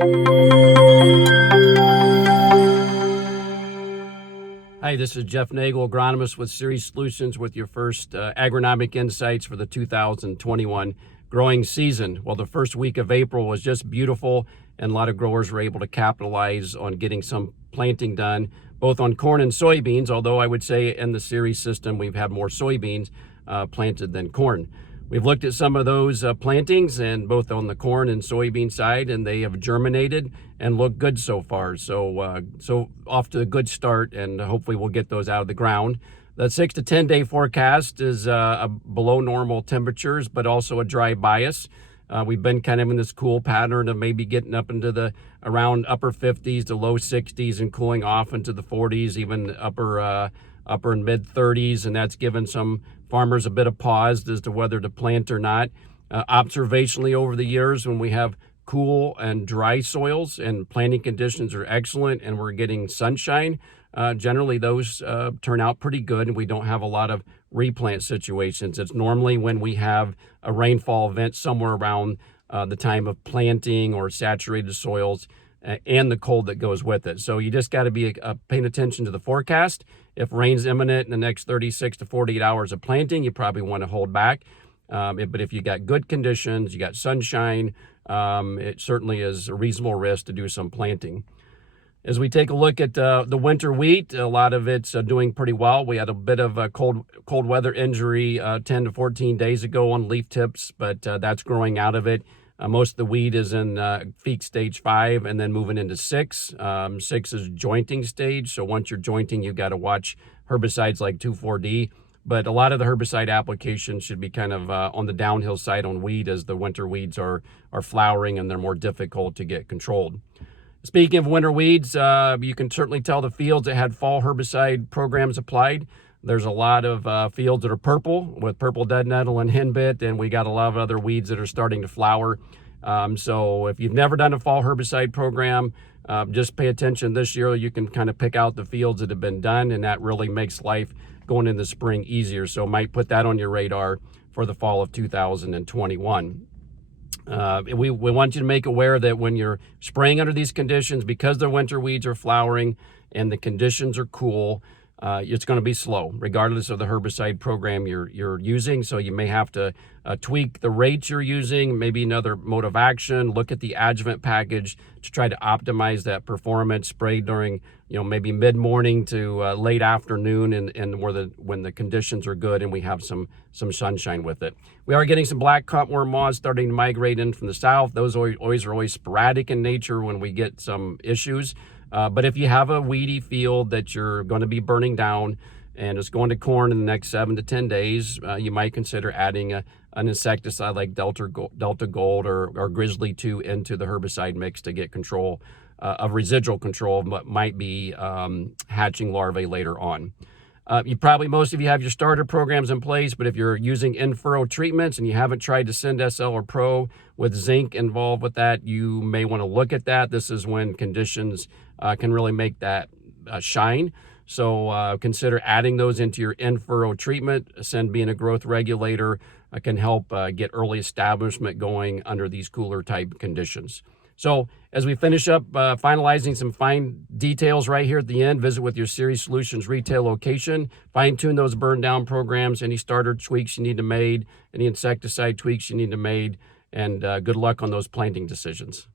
Hi, this is Jeff Nagel, Agronomist with Ceres Solutions with your first agronomic insights for the 2021 growing season. Well, the first week of April was just beautiful, and a lot of growers were able to capitalize on getting some planting done, both on corn and soybeans, although I would say in the Ceres system we've had more soybeans planted than corn. We've looked at some of those plantings, and both on the corn and soybean side, and they have germinated and look good so far. So off to a good start, and hopefully we'll get those out of the ground. The 6 to 10 day forecast is below normal temperatures, but also a dry bias. We've been kind of in this cool pattern of maybe getting up into the around upper 50s to low 60s and cooling off into the 40s, even upper and mid 30s, and that's given some farmers a bit of pause as to whether to plant or not. Observationally over the years, when we have cool and dry soils and planting conditions are excellent and we're getting sunshine, generally those turn out pretty good, and we don't have a lot of replant situations. It's normally when we have a rainfall event somewhere around the time of planting or saturated soils and the cold that goes with it. So you just got to be paying attention to the forecast. If rain's imminent in the next 36 to 48 hours of planting, you probably want to hold back. But if you got good conditions, you got sunshine, it certainly is a reasonable risk to do some planting. As we take a look at the winter wheat, a lot of it's doing pretty well. We had a bit of a cold weather injury 10 to 14 days ago on leaf tips, but that's growing out of it. Most of the wheat is in peak stage 5 and then moving into 6. 6 is jointing stage, so once you're jointing, you've got to watch herbicides like 2,4-D. But a lot of the herbicide applications should be kind of on the downhill side on wheat as the winter weeds are flowering and they're more difficult to get controlled. Speaking of winter weeds, you can certainly tell the fields that had fall herbicide programs applied. There's a lot of fields that are purple with purple dead nettle and henbit, and we got a lot of other weeds that are starting to flower. So if you've never done a fall herbicide program, just pay attention this year. You can kind of pick out the fields that have been done, and that really makes life going into spring easier. So might put that on your radar for the fall of 2021. We want you to make aware that when you're spraying under these conditions, because the winter weeds are flowering and the conditions are cool, it's going to be slow, regardless of the herbicide program you're using. So you may have to tweak the rates you're using, maybe another mode of action, look at the adjuvant package to try to optimize that performance, spray during, maybe mid-morning to late afternoon and when the conditions are good and we have some sunshine with it. We are getting some black cutworm moths starting to migrate in from the south. Those are always sporadic in nature when we get some issues. But if you have a weedy field that you're going to be burning down and it's going to corn in the next 7 to 10 days, you might consider adding an insecticide like Delta Gold or Grizzly 2 into the herbicide mix to get control of residual control of what might be hatching larvae later on. Most of you have your starter programs in place, but if you're using in-furrow treatments and you haven't tried to send SL or Pro with zinc involved with that, you may want to look at that. This is when conditions can really make that shine. So consider adding those into your in-furrow treatment. Ascend being a growth regulator can help get early establishment going under these cooler type conditions. So as we finish up finalizing some fine details right here at the end, visit with your Ceres Solutions retail location, fine-tune those burn down programs, any starter tweaks you need to make, any insecticide tweaks you need to make, and good luck on those planting decisions.